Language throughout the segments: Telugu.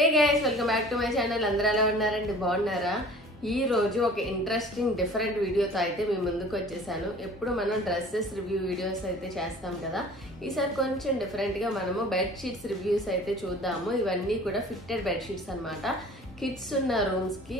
Hey guys, welcome back to my channel. అందరూ ఎలా ఉన్నారండి? బాగున్నారా? ఈ రోజు ఒక ఇంట్రెస్టింగ్ డిఫరెంట్ వీడియోతో అయితే మీ ముందుకు వచ్చేసాను. ఎప్పుడు మనం డ్రెస్సెస్ రివ్యూ వీడియోస్ అయితే చేస్తాం కదా, ఈసారి కొంచెం డిఫరెంట్గా మనము బెడ్షీట్స్ రివ్యూస్ అయితే చూద్దాము. ఇవన్నీ కూడా ఫిట్టెడ్ బెడ్షీట్స్ అనమాట. కిడ్స్ ఉన్న రూమ్స్కి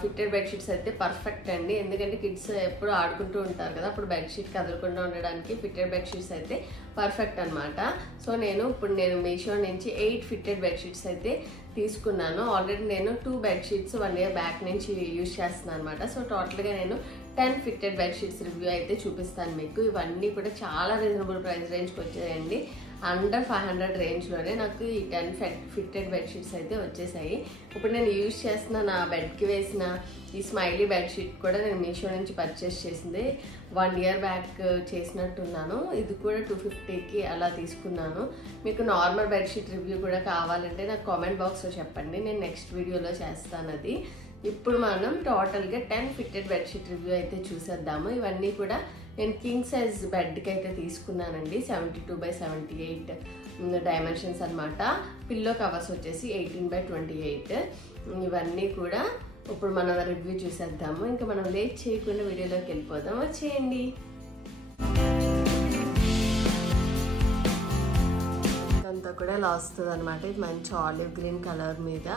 ఫిట్టెడ్ బెడ్షీట్స్ అయితే పర్ఫెక్ట్ అండి. ఎందుకంటే కిడ్స్ ఎప్పుడు ఆడుకుంటూ ఉంటారు కదా, అప్పుడు బెడ్షీట్ కదలకుండా ఉండడానికి ఫిట్టెడ్ బెడ్షీట్స్ అయితే పర్ఫెక్ట్ అనమాట. సో ఇప్పుడు నేను మీషో నుంచి 8 ఫిట్టెడ్ బెడ్షీట్స్ అయితే తీసుకున్నాను. ఆల్రెడీ నేను 2 బెడ్షీట్స్ 1 year బ్యాక్ నుంచి యూజ్ చేస్తున్నాను అనమాట. సో టోటల్గా నేను 10 ఫిట్టెడ్ బెడ్షీట్స్ రివ్యూ అయితే చూపిస్తాను మీకు. ఇవన్నీ కూడా చాలా రీజనబుల్ ప్రైస్ రేంజ్కి వచ్చాయండి. అండర్ 500 రేంజ్లోనే నాకు ఈ 10 ఫిట్టెడ్ బెడ్షీట్స్ అయితే వచ్చేసాయి. ఇప్పుడు నేను యూజ్ చేసిన నా బెడ్కి వేసిన ఈ స్మైలీ బెడ్షీట్ కూడా నేను మీషో నుంచి పర్చేస్ చేసింది. 1 year బ్యాక్ చేసినట్టున్నాను. ఇది కూడా 250కి అలా తీసుకున్నాను. మీకు నార్మల్ బెడ్షీట్ రివ్యూ కూడా కావాలంటే నాకు కామెంట్ బాక్స్లో చెప్పండి, నేను నెక్స్ట్ వీడియోలో చేస్తాను అది. ఇప్పుడు మనం టోటల్గా 10 ఫిట్టెడ్ బెడ్షీట్ రివ్యూ అయితే చూసేద్దాము. ఇవన్నీ కూడా నేను కింగ్ సైజ్ బెడ్కి అయితే తీసుకున్నానండి. 72/78 డైమెన్షన్స్ అనమాట. పిల్లో కవర్స్ వచ్చేసి 18/28. ఇవన్నీ కూడా ఇప్పుడు మనం రివ్యూ చూసేద్దాము. ఇంకా మనం లేట్ చేయకుండా వీడియోలోకి వెళ్ళిపోదాం. వచ్చేయండి. అంతా కూడా ఇలా వస్తుంది అనమాట. ఇది మంచి ఆలివ్ గ్రీన్ కలర్ మీద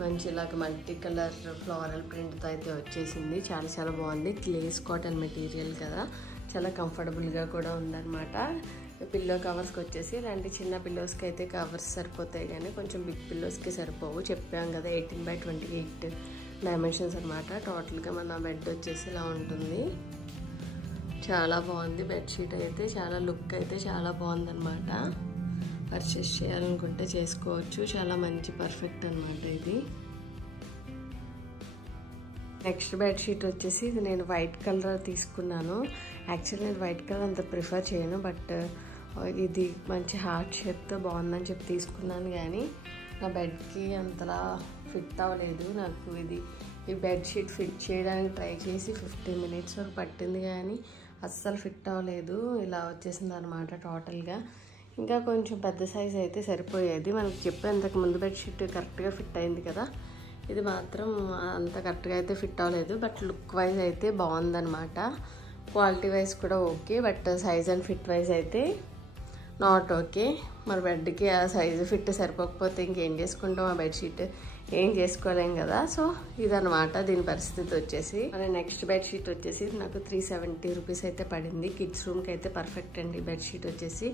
మంచి ఇలాగ మల్టీ కలర్ ఫ్లోరల్ ప్రింట్తో అయితే వచ్చేసింది. చాలా చాలా బాగుంది. గ్లేస్ కాటన్ మెటీరియల్ కదా, చాలా కంఫర్టబుల్గా కూడా ఉందన్నమాట. పిల్లో కవర్స్కి వచ్చేసి ఇలాంటి చిన్న పిల్లోస్కి అయితే కవర్స్ సరిపోతాయి, కానీ కొంచెం బిగ్ పిల్లోస్కి సరిపోవు. చెప్పాం కదా 18/28 డైమెన్షన్స్ అనమాట. టోటల్గా మన బెడ్ వచ్చేసి ఇలా ఉంటుంది. చాలా బాగుంది బెడ్షీట్ అయితే. చాలా లుక్ అయితే చాలా బాగుందన్నమాట. పర్చేస్ చేయాలనుకుంటే చేసుకోవచ్చు. చాలా మంచి పర్ఫెక్ట్ అనమాట ఇది. నెక్స్ట్ బెడ్షీట్ వచ్చేసి ఇది నేను వైట్ కలర్ తీసుకున్నాను. యాక్చువల్లీ నేను వైట్ కలర్ అంత ప్రిఫర్ చేయను, బట్ ఇది మంచి హార్ట్ షేప్తో బాగుందని చెప్పి తీసుకున్నాను. కానీ నా బెడ్కి అంతలా ఫిట్ అవ్వలేదు. నాకు ఈ బెడ్షీట్ ఫిట్ చేయడానికి ట్రై చేసి 15 minutes వరకు పట్టింది, కానీ అస్సలు ఫిట్ అవ్వలేదు. ఇలా వచ్చేసింది అనమాట టోటల్గా. ఇంకా కొంచెం పెద్ద సైజ్ అయితే సరిపోయేది. మనకి చెప్పేంతకు ముందు బెడ్షీట్ కరెక్ట్గా ఫిట్ అయింది కదా, ఇది మాత్రం అంత కరెక్ట్గా అయితే ఫిట్ అవ్వలేదు. బట్ లుక్ వైజ్ అయితే బాగుందన్నమాట. క్వాలిటీ వైజ్ కూడా okay, but size and fit wise అయితే నాట్ ఓకే. మన బెడ్కి ఆ సైజు ఫిట్ సరిపోకపోతే ఇంకేం చేసుకుంటాం? ఆ బెడ్షీట్ ఏం చేసుకోలేం కదా. సో ఇదనమాట దీని పరిస్థితి వచ్చేసి. మన నెక్స్ట్ బెడ్షీట్ వచ్చేసి నాకు 370 రూపీస్ అయితే పడింది. కిడ్స్ రూమ్కి అయితే పర్ఫెక్ట్ అండి. బెడ్షీట్ వచ్చేసి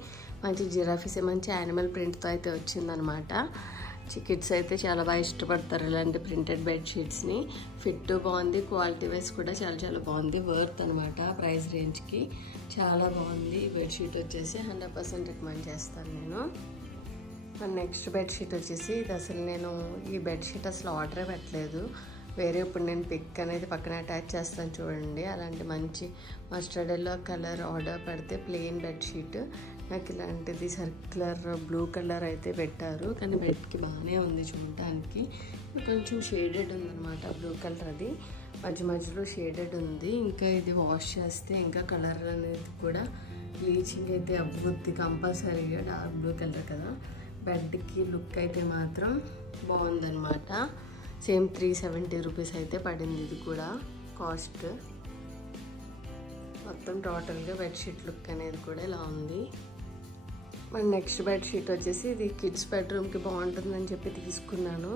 మంచి జిరాఫీస్, మంచి యానిమల్ ప్రింట్తో అయితే వచ్చిందనమాట. కిడ్స్ అయితే చాలా బాగా ఇష్టపడతారు ఇలాంటి ప్రింటెడ్ బెడ్షీట్స్ని. ఫిట్ బాగుంది, క్వాలిటీ వైజ్ కూడా చాలా చాలా బాగుంది. వర్త్ అనమాట ప్రైస్ రేంజ్కి. చాలా బాగుంది ఈ బెడ్షీట్ వచ్చేసి. 100% రికమెండ్ చేస్తాను నేను. నెక్స్ట్ బెడ్షీట్ వచ్చేసి ఇది అసలు నేను ఈ బెడ్షీట్ అసలు ఆర్డరే పెట్టలేదు. వేరే ఇప్పుడు నేను పిక్ అనేది పక్కన అటాచ్ చేస్తాను చూడండి. అలాంటి మంచి మస్టర్డ్ ఎల్లో కలర్ ఆర్డర్ పెడితే ప్లెయిన్ బెడ్షీట్ నాకు ఇలాంటిది సర్క్యులర్ బ్లూ కలర్ అయితే పెట్టారు. కానీ బెడ్కి బాగానే ఉంది చూడటానికి. కొంచెం షేడెడ్ ఉందన్నమాట బ్లూ కలర్. అది మధ్యలో షేడెడ్ ఉంది. ఇంకా ఇది వాష్ చేస్తే ఇంకా కలర్ అనేది కూడా బ్లీచింగ్ అయితే అవ్వుద్ది కంపల్సరీగా. డార్క్ బ్లూ కలర్ కదా. బెడ్కి లుక్ అయితే మాత్రం బాగుందన్నమాట. సేమ్ 370 రూపీస్ అయితే పడింది ఇది కూడా కాస్ట్. మొత్తం టోటల్గా బెడ్షీట్ లుక్ అనేది కూడా ఇలా ఉంది. మన నెక్స్ట్ బెడ్షీట్ వచ్చేసి ఇది కిడ్స్ బెడ్రూమ్కి బాగుంటుందని చెప్పి తీసుకున్నాను.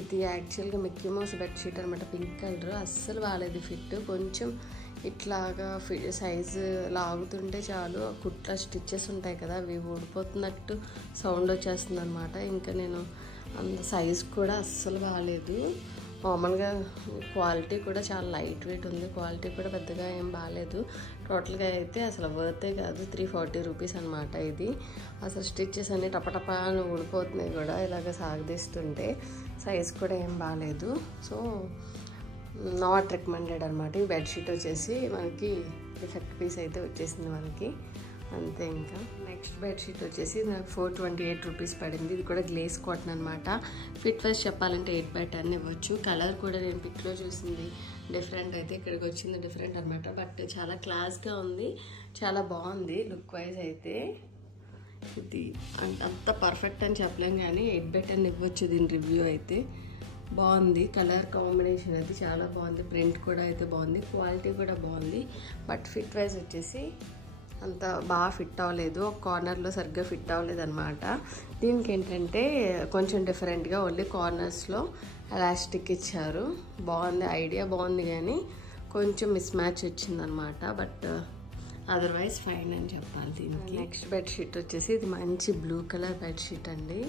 ఇది యాక్చువల్గా మిక్కీ మౌస్ బెడ్షీట్ అనమాట. Pink colour. అస్సలు బాగాలేదు ఫిట్. కొంచెం ఇట్లాగా సైజు లాగుతుంటే చాలు కుట్ల స్టిచ్చెస్ ఉంటాయి కదా, అవి ఊడిపోతున్నట్టు సౌండ్ వచ్చేస్తుంది అనమాట. ఇంకా నేను అంత సైజ్ కూడా అస్సలు బాగాలేదు. మామూలుగా క్వాలిటీ కూడా చాలా లైట్ వెయిట్ ఉంది. క్వాలిటీ కూడా పెద్దగా ఏం బాగాలేదు. టోటల్గా అయితే అసలు వర్తే కాదు. 340 రూపీస్ అనమాట ఇది. అసలు స్టిచ్చెస్ అన్నీ టపటపా అని ఊడిపోతున్నాయి కూడా ఇలాగ సాగదీస్తుంటే. సైజ్ కూడా ఏం బాగాలేదు. సో నాట్ రికమెండెడ్ అనమాట. ఈ బెడ్షీట్ వచ్చేసి మనకి డిఫెక్ట్ పీస్ అయితే వచ్చేసింది మనకి, అంతే. ఇంకా నెక్స్ట్ బెడ్షీట్ వచ్చేసి నాకు 428 రూపీస్ పడింది. ఇది కూడా గ్లేస్ కాటన్ అనమాట. ఫిట్ వైజ్ చెప్పాలంటే 8/10 ఇవ్వచ్చు. కలర్ కూడా నేను పిక్లో చూసింది డిఫరెంట్ అయితే ఇక్కడికి వచ్చింది డిఫరెంట్ అనమాట. బట్ చాలా క్లాస్గా ఉంది, చాలా బాగుంది లుక్ వైజ్ అయితే. ఇది అంత పర్ఫెక్ట్ అని చెప్పలేం కానీ 8/10 ఇవ్వచ్చు దీని రివ్యూ అయితే. బాగుంది కలర్ కాంబినేషన్ అయితే చాలా బాగుంది, ప్రింట్ కూడా అయితే బాగుంది, క్వాలిటీ కూడా బాగుంది. బట్ ఫిట్ వైజ్ వచ్చేసి అంత బాగా ఫిట్ అవ్వలేదు, ఒక కార్నర్లో సరిగ్గా ఫిట్ అవ్వలేదు అనమాట. దీనికి ఏంటంటే కొంచెం డిఫరెంట్గా ఓన్లీ కార్నర్స్లో ఎలాస్టిక్ ఇచ్చారు. బాగుంది, ఐడియా బాగుంది కానీ కొంచెం మిస్ మ్యాచ్ వచ్చిందనమాట. బట్ అదర్వైజ్ ఫైన్ అని చెప్పాలి దీనికి. నెక్స్ట్ బెడ్షీట్ వచ్చేసి ఇది మంచి బ్లూ కలర్ బెడ్షీట్ అండి,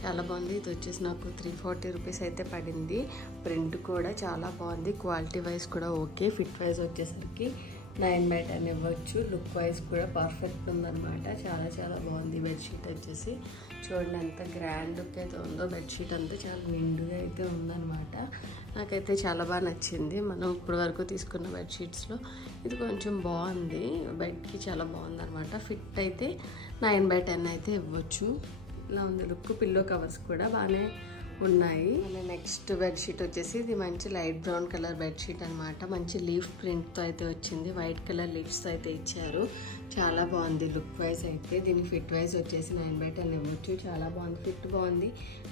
చాలా బాగుంది. ఇది వచ్చేసి నాకు 340 రూపీస్ అయితే పడింది. ప్రింట్ కూడా చాలా బాగుంది, క్వాలిటీ వైజ్ కూడా ఓకే. ఫిట్ వైజ్ వచ్చేసరికి 9/10 ఇవ్వచ్చు. లుక్ వైజ్ కూడా పర్ఫెక్ట్ ఉందన్నమాట. చాలా చాలా బాగుంది బెడ్షీట్ వచ్చేసి. చూడండి ఎంత గ్రాండ్ లుక్ అయితే ఉందో, బెడ్షీట్ అంతా చాలా నిండుగా అయితే ఉందన్నమాట. నాకైతే చాలా బాగా నచ్చింది. మనం ఇప్పటి వరకు తీసుకున్న బెడ్షీట్స్లో ఇది కొంచెం బాగుంది, బెడ్కి చాలా బాగుంది అనమాట. ఫిట్ అయితే 9/10 అయితే ఇవ్వచ్చు. ఇలా ఉంది లుక్. పిల్లో కవర్స్ కూడా బాగానే ఉన్నాయి. నెక్స్ట్ బెడ్షీట్ వచ్చేసి ఇది మంచి లైట్ బ్రౌన్ కలర్ బెడ్షీట్ అనమాట. మంచి లీఫ్ ప్రింట్తో అయితే వచ్చింది, వైట్ కలర్ లీవ్స్ అయితే ఇచ్చారు. చాలా బాగుంది లుక్ వైజ్ అయితే. దీని ఫిట్ వైజ్ వచ్చేసి 9/10 ఇవ్వచ్చు. చాలా బాగుంది, ఫిట్ బాగుంది,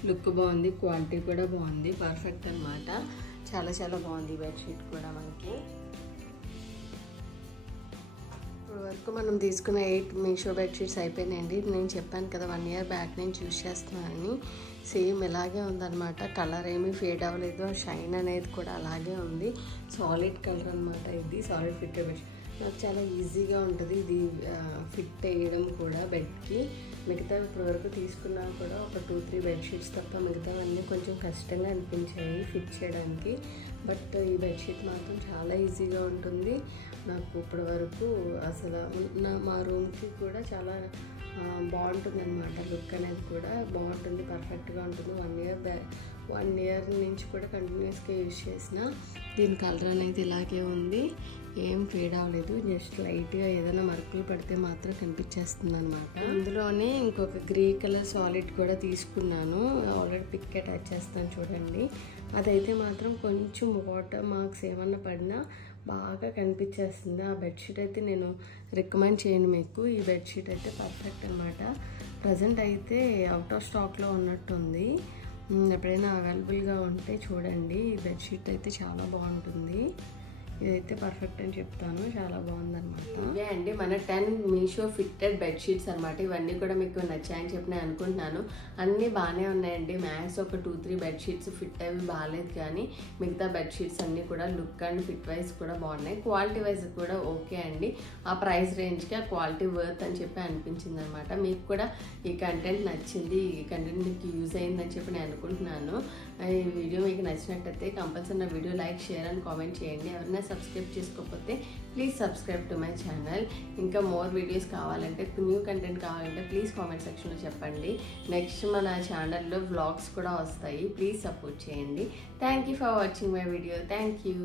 లుక్ బాగుంది, క్వాలిటీ కూడా బాగుంది, పర్ఫెక్ట్ అనమాట. చాలా చాలా బాగుంది ఈ బెడ్షీట్ కూడా మనకి. ఇప్పుడు వరకు మనం తీసుకున్న 8 మీషో బెడ్షీట్స్ అయిపోయినాయండి. నేను చెప్పాను కదా 1 ఇయర్ బ్యాక్ నేను యూస్ చేస్తున్నానని. సేమ్ ఇలాగే ఉందన్నమాట, కలర్ ఏమీ ఫేడ్ అవ్వలేదు, షైన్ అనేది కూడా అలాగే ఉంది. సాలిడ్ కలర్ అనమాట ఇది, సాలిడ్ ఫిట్ బెడ్షీట్. నాకు చాలా ఈజీగా ఉంటుంది ఇది ఫిట్ వేయడం కూడా బెడ్కి. మిగతా ఇప్పటివరకు తీసుకున్నా కూడా ఒక 2-3 బెడ్షీట్స్ తప్ప మిగతావన్నీ కొంచెం కష్టంగా అనిపించాయి ఫిట్ చేయడానికి. బట్ ఈ బెడ్షీట్ మాత్రం చాలా ఈజీగా ఉంటుంది. నాకు ఇప్పటి వరకు అసలు మా రూమ్కి కూడా చాలా బాగుంటుంది అనమాట. లుక్ అనేది కూడా బాగుంటుంది, పర్ఫెక్ట్గా ఉంటుంది. 1 ఇయర్ నుంచి కూడా కంటిన్యూస్గా యూజ్ చేసిన దీని కలర్ అనేది ఇలాగే ఉంది, ఏం ఫేడ్ అవ్వలేదు. జస్ట్ లైట్గా ఏదైనా మరకలు పడితే మాత్రం కనిపించేస్తుంది అనమాట. అందులోనే ఇంకొక గ్రే కలర్ సాలిడ్ కూడా తీసుకున్నాను, ఆల్రెడీ పిక్ అటాచ్ చేస్తాను చూడండి. అదైతే మాత్రం కొంచెం వాటర్ మార్క్స్ ఏమన్నా పడినా బాగా కనిపించేస్తుంది. ఆ బెడ్షీట్ అయితే నేను రికమెండ్ చేయను మీకు. ఈ బెడ్షీట్ అయితే పర్ఫెక్ట్ అనమాట. ప్రజెంట్ అయితే అవుట్ ఆఫ్ స్టాక్లో ఉన్నట్టుంది, ఎప్పుడైనా అవైలబుల్గా ఉంటే చూడండి. ఈ బెడ్షీట్ అయితే చాలా బాగుంటుంది, ఇదైతే పర్ఫెక్ట్ అని చెప్తాను, చాలా బాగుందన్నమాట. ఇవే అండి మన 10 మీషో ఫిట్టెడ్ బెడ్షీట్స్ అనమాట. ఇవన్నీ కూడా మీకు నచ్చాయని చెప్పి నేను అనుకుంటున్నాను. అన్నీ బాగానే ఉన్నాయండి. మ్యాక్స్ ఒక 2-3 బెడ్షీట్స్ ఫిట్ అవి బాగాలేదు, కానీ మిగతా బెడ్షీట్స్ అన్నీ కూడా లుక్ అండ్ ఫిట్ వైజ్ కూడా బాగున్నాయి, క్వాలిటీ వైజ్ కూడా ఓకే అండి. ఆ ప్రైస్ రేంజ్కి ఆ క్వాలిటీ వర్త్ అని చెప్పి అనిపించింది అనమాట. మీకు కూడా ఈ కంటెంట్ నచ్చింది, ఈ కంటెంట్ మీకు యూజ్ అయిందని చెప్పి నేను అనుకుంటున్నాను. ఈ వీడియో మీకు నచ్చినట్టయితే కంపల్సరీ నా video like, share and comment చేయండి. ఎవరైనా సబ్స్క్రైబ్ చేసుకోకపోతే please subscribe to my channel. ఇంకా మోర్ వీడియోస్ కావాలంటే, న్యూ కంటెంట్ కావాలంటే ప్లీజ్ కామెంట్ సెక్షన్లో చెప్పండి. నెక్స్ట్ మన ఛానల్లో వ్లాగ్స్ కూడా వస్తాయి, ప్లీజ్ సపోర్ట్ చేయండి. Thank you for watching my video. Thank you.